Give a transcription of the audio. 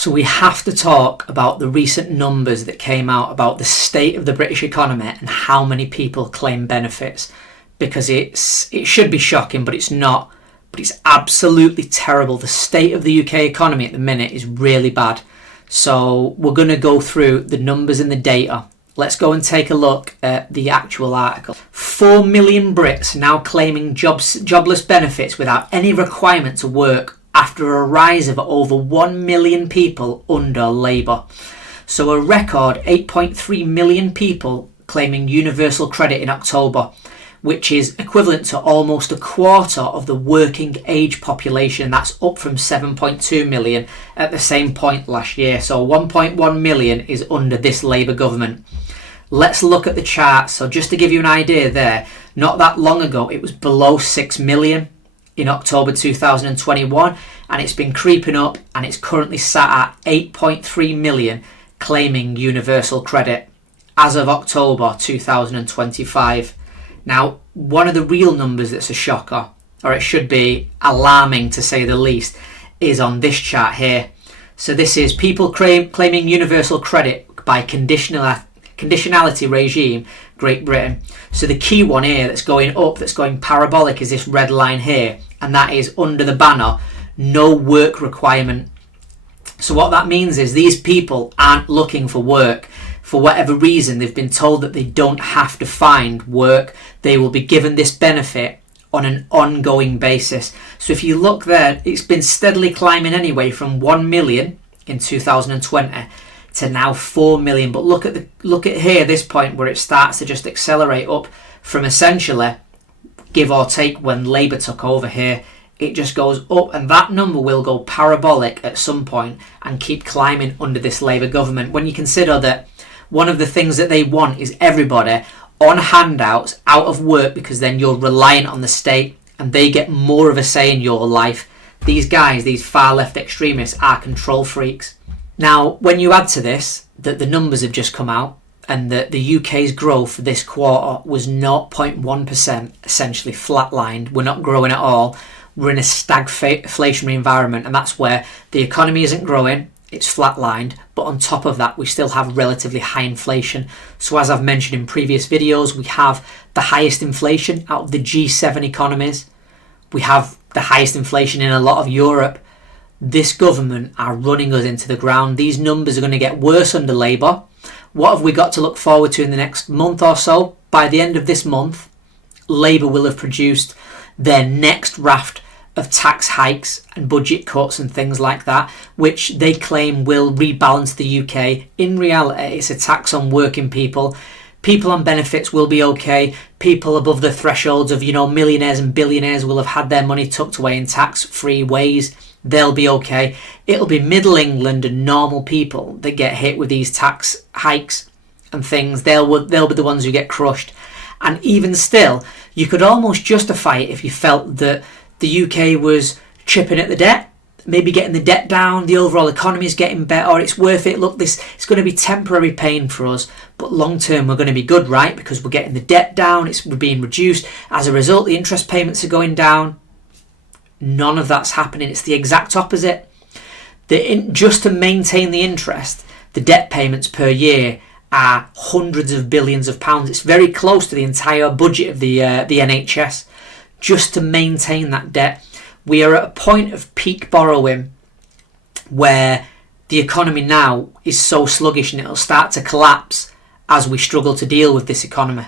So we have to talk about the recent numbers that came out about the state of the British economy and how many people claim benefits, because it should be shocking, but it's not. But it's absolutely terrible. The state of the UK economy at the minute is really bad. So we're going to go through the numbers and the data. Let's go and take a look at the actual article. 4 million Brits now claiming jobless benefits without any requirement to work after a rise of over 1 million people under Labour. So a record 8.3 million people claiming universal credit in October, which is equivalent to almost a quarter of the working age population. That's up from 7.2 million at the same point last year. So 1.1 million is under this Labour government. Let's look at the charts. So just to give you an idea there, not that long ago it was below 6 million in October 2021, and it's been creeping up and it's currently sat at 8.3 million claiming universal credit as of October 2025. Now, one of the real numbers that's a shocker, or it should be alarming to say the least, is on this chart here. So this is people claiming universal credit by conditionality regime, Great Britain. So the key one here that's going up, that's going parabolic, is this red line here, and that is under the banner, no work requirement. So what that means is these people aren't looking for work. For whatever reason, they've been told that they don't have to find work. They will be given this benefit on an ongoing basis. So if you look there, it's been steadily climbing anyway from 1 million in 2020 to now 4 million. But look at here, this point where it starts to just accelerate up from essentially, give or take, when Labour took over here. It just goes up, and that number will go parabolic at some point and keep climbing under this Labour government. When you consider that one of the things that they want is everybody on handouts, out of work, because then you're reliant on the state and they get more of a say in your life. These guys, these far left extremists, are control freaks. Now, when you add to this that the numbers have just come out and that the UK's growth this quarter was 0.1%, essentially flatlined, we're not growing at all. We're in a stagflationary environment, and that's where the economy isn't growing. It's flatlined, but on top of that, we still have relatively high inflation. So as I've mentioned in previous videos, we have the highest inflation out of the G7 economies. We have the highest inflation in a lot of Europe. This government are running us into the ground. These numbers are going to get worse under Labour. What have we got to look forward to in the next month or so? By the end of this month, Labour will have produced their next raft of tax hikes and budget cuts and things like that, which they claim will rebalance the UK. In reality, it's a tax on working people. People on benefits will be okay. People above the thresholds of, millionaires and billionaires will have had their money tucked away in tax-free ways. They'll be okay. It'll be Middle England and normal people that get hit with these tax hikes and things. They'll be the ones who get crushed. And even still, you could almost justify it if you felt that the UK was chipping at the debt, maybe getting the debt down, the overall economy is getting better, it's worth it. Look, it's going to be temporary pain for us, but long term we're going to be good, right? Because we're getting the debt down, we're being reduced. As a result, the interest payments are going down. None of that's happening. It's the exact opposite. Just to maintain the interest, the debt payments per year are hundreds of billions of pounds. It's very close to the entire budget of the NHS. Just to maintain that debt, we are at a point of peak borrowing where the economy now is so sluggish and it'll start to collapse as we struggle to deal with this economy.